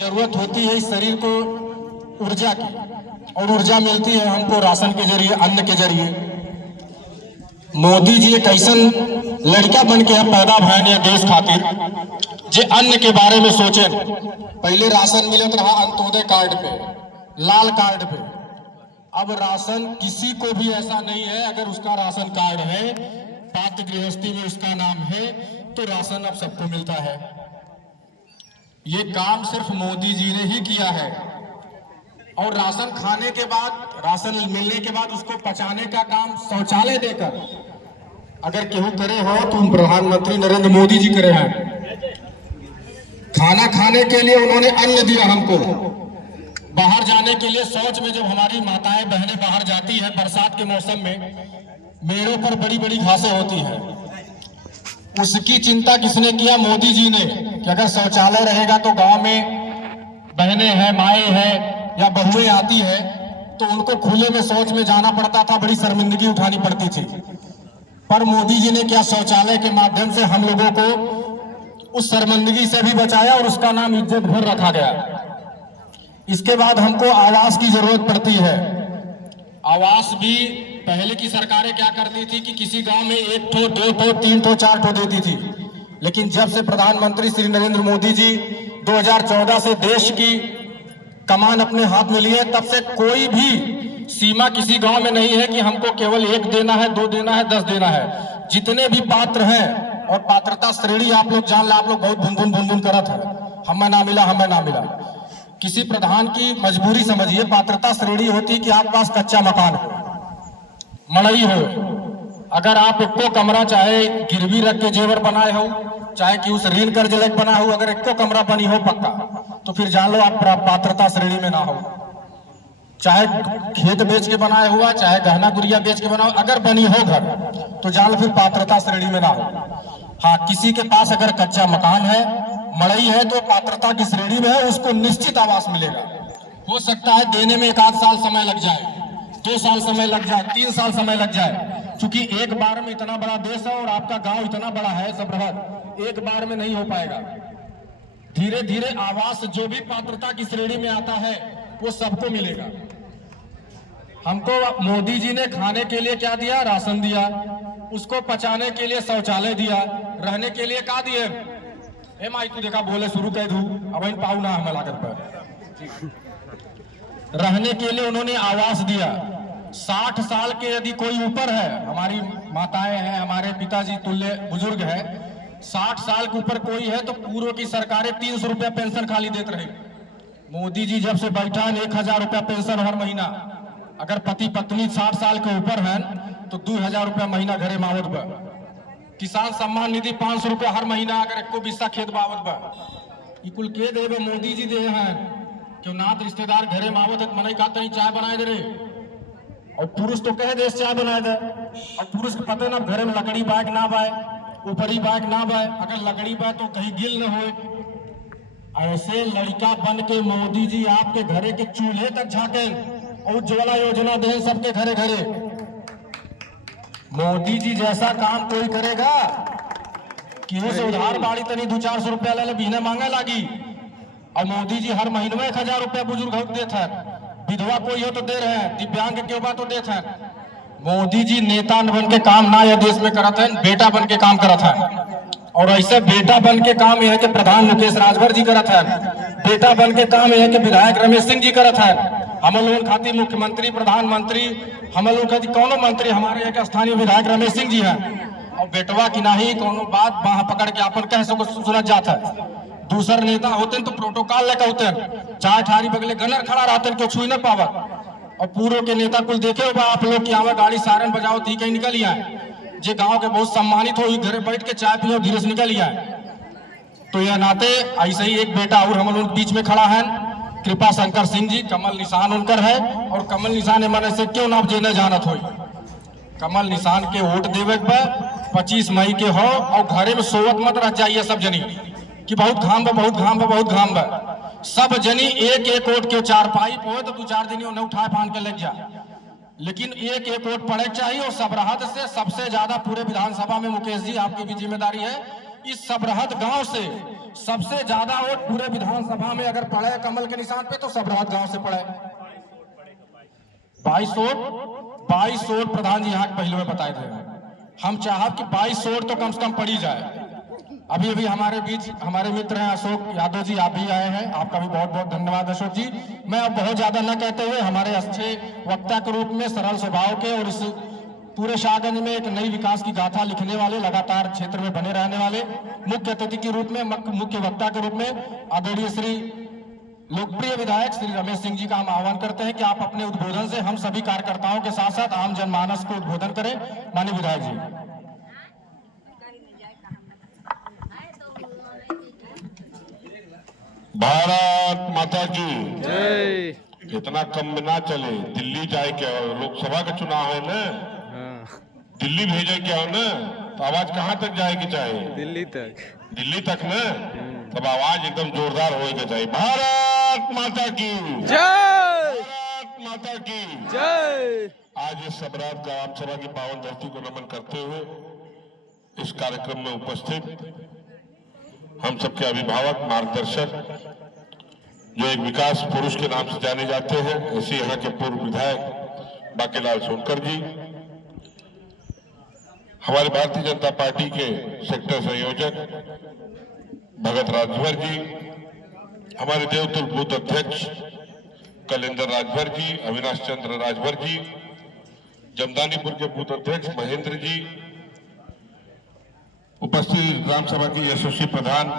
जरूरत होती है इस शरीर को ऊर्जा की, और ऊर्जा मिलती है हमको राशन के जरिए, अन्न के जरिए। मोदी जी एक ऐसन लड़का बन के पैदा भैन या देश खातिर जे अन्न के बारे में सोचे। पहले राशन मिलत रहा अंत्योदय कार्ड पे, लाल कार्ड पे। अब राशन किसी को भी ऐसा नहीं है, अगर उसका राशन कार्ड है, पात्र गृहस्थी में उसका नाम है, तो राशन अब सबको मिलता है। ये काम सिर्फ मोदी जी ने ही किया है। और राशन खाने के बाद, राशन मिलने के बाद उसको पचाने का काम शौचालय देकर अगर केहू करे हो तो प्रधानमंत्री नरेंद्र मोदी जी करे हैं। खाना खाने के लिए उन्होंने अन्न दिया हमको। बाहर जाने के लिए शौच में जब हमारी माताएं बहनें बाहर जाती है बरसात के मौसम में, मेड़ों पर बड़ी बड़ी घासें होती है, उसकी चिंता किसने किया? मोदी जी ने। कि अगर शौचालय रहेगा तो गांव में बहनें हैं, माएँ हैं या बहुएं आती है तो उनको खुले में शौच में जाना पड़ता था, बड़ी शर्मिंदगी उठानी पड़ती थी। पर मोदी जी ने क्या, शौचालय के माध्यम से हम लोगों को उस शर्मिंदगी से भी बचाया और उसका नाम इज्जत घर रखा गया। इसके बाद हमको आवास की जरूरत पड़ती है। आवास भी पहले की सरकारें क्या करती थी कि किसी गांव में 1 ठो 2 ठो 3 ठो 4 ठो देती थी। लेकिन जब से प्रधानमंत्री श्री नरेंद्र मोदी जी 2014 से देश की कमान अपने हाथ में लिए, तब से कोई भी सीमा किसी गांव में नहीं है कि हमको केवल 1 देना है, 2 देना है, 10 देना है। जितने भी पात्र हैं, और पात्रता श्रेणी आप लोग जान ला, आप लोग बहुत भुन करत है, हमें ना मिला, हमें ना मिला। किसी प्रधान की मजबूरी समझिए, पात्रता श्रेणी होती है कि आपके पास कच्चा मकान हो, मड़ई हो। अगर आप एको कमरा चाहे गिरवी रख के जेवर बनाए हो, चाहे कि उस ऋण कर्ज लेके बना हो, अगर एको कमरा बनी हो पक्का, तो फिर जान लो आप पात्रता श्रेणी में ना हो। चाहे खेत बेच के बनाया हुआ, चाहे गहना गुड़िया बेच के बनाओ, अगर बनी हो घर, तो जान लो फिर पात्रता श्रेणी में ना हो। हाँ, किसी के पास अगर कच्चा मकान है, मड़ई है, तो पात्रता की श्रेणी में है, उसको निश्चित आवास मिलेगा। हो सकता है देने में 1 आध साल समय लग जाए, 2 साल समय लग जाए, 3 साल समय लग जाए, क्योंकि एक बार में इतना बड़ा देश है और आपका गांव इतना बड़ा है सबरहत, एक बार में नहीं हो पाएगा। धीरे धीरे आवास जो भी पात्रता की श्रेणी में आता है वो सबको मिलेगा। हमको मोदी जी ने खाने के लिए क्या दिया? राशन दिया। उसको पचाने के लिए शौचालय दिया। रहने के लिए क्या दिए? ए माई तू देखा बोले शुरू कर दू, अब इन पाऊ ना हमें लागत पर। रहने के लिए उन्होंने आवास दिया। 60 साल के यदि कोई ऊपर है, हमारी माताएं हैं, हमारे पिताजी तुल्य बुजुर्ग है, 60 साल के ऊपर कोई है, तो पूर्व की सरकारें 300 रुपया पेंशन खाली देते रहे। मोदी जी जब से बैठा है 1000 रुपया पेंशन हर महीना। अगर पति पत्नी 60 साल के ऊपर है तो 2000 रुपया महीना घरे मावत बा। किसान सम्मान निधि 500 रुपया हर महीना, अगर एको बिस्सा खेत बावत बा। कुल के देवे? मोदी जी दे हैं। क्यों नाथ रिश्तेदार घरे मावत है, मनई का तनी चाय बनाए दे रे, और पुरुष तो कहे देश चाय बनाए दे, और पुरुष को पता ना घरे में लकड़ी बाग ना बाय, ऊपरी बाग ना बाय, अगर लकड़ी बाय तो कहीं गिल न हो। ऐसे लड़का बन के मोदी जी आपके घरे के चूल्हे तक झाके और उज्ज्वला योजना दे सबके घरे घरे। मोदी जी जैसा काम कोई करेगा? क्यों से उधार बाड़ी तनी 200-400 रुपया ले बीने मांगे लागी, और मोदी जी हर महीने में 1000 रुपया बुजुर्ग देते हैं। विधवा कोई हो तो दे रहे हैं, दिव्यांग के बा तो देते हैं। मोदी जी नेता बन के काम ना यह देश में करत है, बेटा बन के काम करत है। और ऐसे बेटा बन के काम यह है कि प्रधान मुकेश राजभर जी करत है, बेटा बन के काम यह है कि विधायक रमेश सिंह जी करत है। हम लोगों खातिर मुख्यमंत्री, प्रधानमंत्री, हम लोगों खातिर कौनो मंत्री हमारे यहाँ के स्थानीय विधायक रमेश सिंह जी हैं। और बेटवा की नाही कोनो बात बाह पकड़ के अपन कह सको सुनत जाता है। दूसर नेता होते तो प्रोटोकॉल लेकर होते, चाय ठारी बगले गनर खड़ा रहते, क्यों छुई न पावत। और पूर्व के नेता कुल देखे हो आप लोग कि आवा गाड़ी सारन बजाओ थी कहीं निकल आए, जे गांव के बहुत सम्मानित हो, घरे बैठ के चाय पियो धीरे से निकल आए। तो यह नाते ऐसे ही एक बेटा और हम लोग बीच में खड़ा है, कृपा शंकर सिंह जी, कमल निशान उनकर है। और कमल निशान मन से क्यों ना जेने जानत हो, कमल निशान के वोट देवे 25 मई के हो, और घरे में सोवत मत रह जाइए सब जनी कि बहुत घाम बा, बहुत घाम बा, बहुत घाम बा। सब जनी एक एक वोट के 4 पाइप हो तो 2-4 दिन न उठाए फान के लग जा, लेकिन एक एक वोट पड़े चाहिए। और सबराहत से सबसे ज्यादा पूरे विधानसभा में मुकेश जी आपकी भी जिम्मेदारी है इस सबरहत गांव से सबसे ज्यादा वोट पूरे विधानसभा में अगर पड़े कमल के निशान पे तो सबरहत गांव से पड़े 22 वोट प्रधान जी यहाँ पहले में बताए थे। हम चाहब कि 22 वोट तो कम से कम पड़ी जाए। अभी अभी हमारे बीच हमारे मित्र हैं अशोक यादव जी, आप भी आए हैं, आपका भी बहुत बहुत धन्यवाद अशोक जी। मैं अब बहुत ज्यादा न कहते हुए हमारे अच्छे वक्ता के रूप में, सरल स्वभाव के और इस पूरे शाहगंज में एक नई विकास की गाथा लिखने वाले, लगातार क्षेत्र में बने रहने वाले मुख्य अतिथि के रूप में, मुख्य वक्ता के रूप में आदरणीय श्री लोकप्रिय विधायक श्री रमेश सिंह जी का हम आह्वान करते हैं कि आप अपने उद्बोधन से हम सभी कार्यकर्ताओं के साथ साथ आम जनमानस को उद्बोधन करें। माननीय विधायक जी। भारत माता की जय। इतना कम में ना चले, दिल्ली जाए क्या, लोकसभा का चुनाव है ना, दिल्ली भेजे क्या हो ना, तो आवाज कहाँ तक जाएगी? चाहे दिल्ली तक ना, तब आवाज एकदम जोरदार होएगा चाहिए। भारत माता की जय, भारत माता की जय। आज इस सबरहत ग्राम सभा की पावन धरती को नमन करते हुए इस कार्यक्रम में उपस्थित हम सबके अभिभावक, मार्गदर्शक, जो एक विकास पुरुष के नाम से जाने जाते हैं, ऐसे यहाँ के पूर्व विधायक बाकीलाल सोनकर जी, हमारे भारतीय जनता पार्टी के सेक्टर संयोजक भगत राजभर जी, हमारे देवतुल बूथ अध्यक्ष कलेंदर राजभर जी, अविनाश चंद्र राजभर जी, जमदानीपुर के बूथ अध्यक्ष महेंद्र जी, उपस्थित ग्राम सभा की यशस्वी प्रधान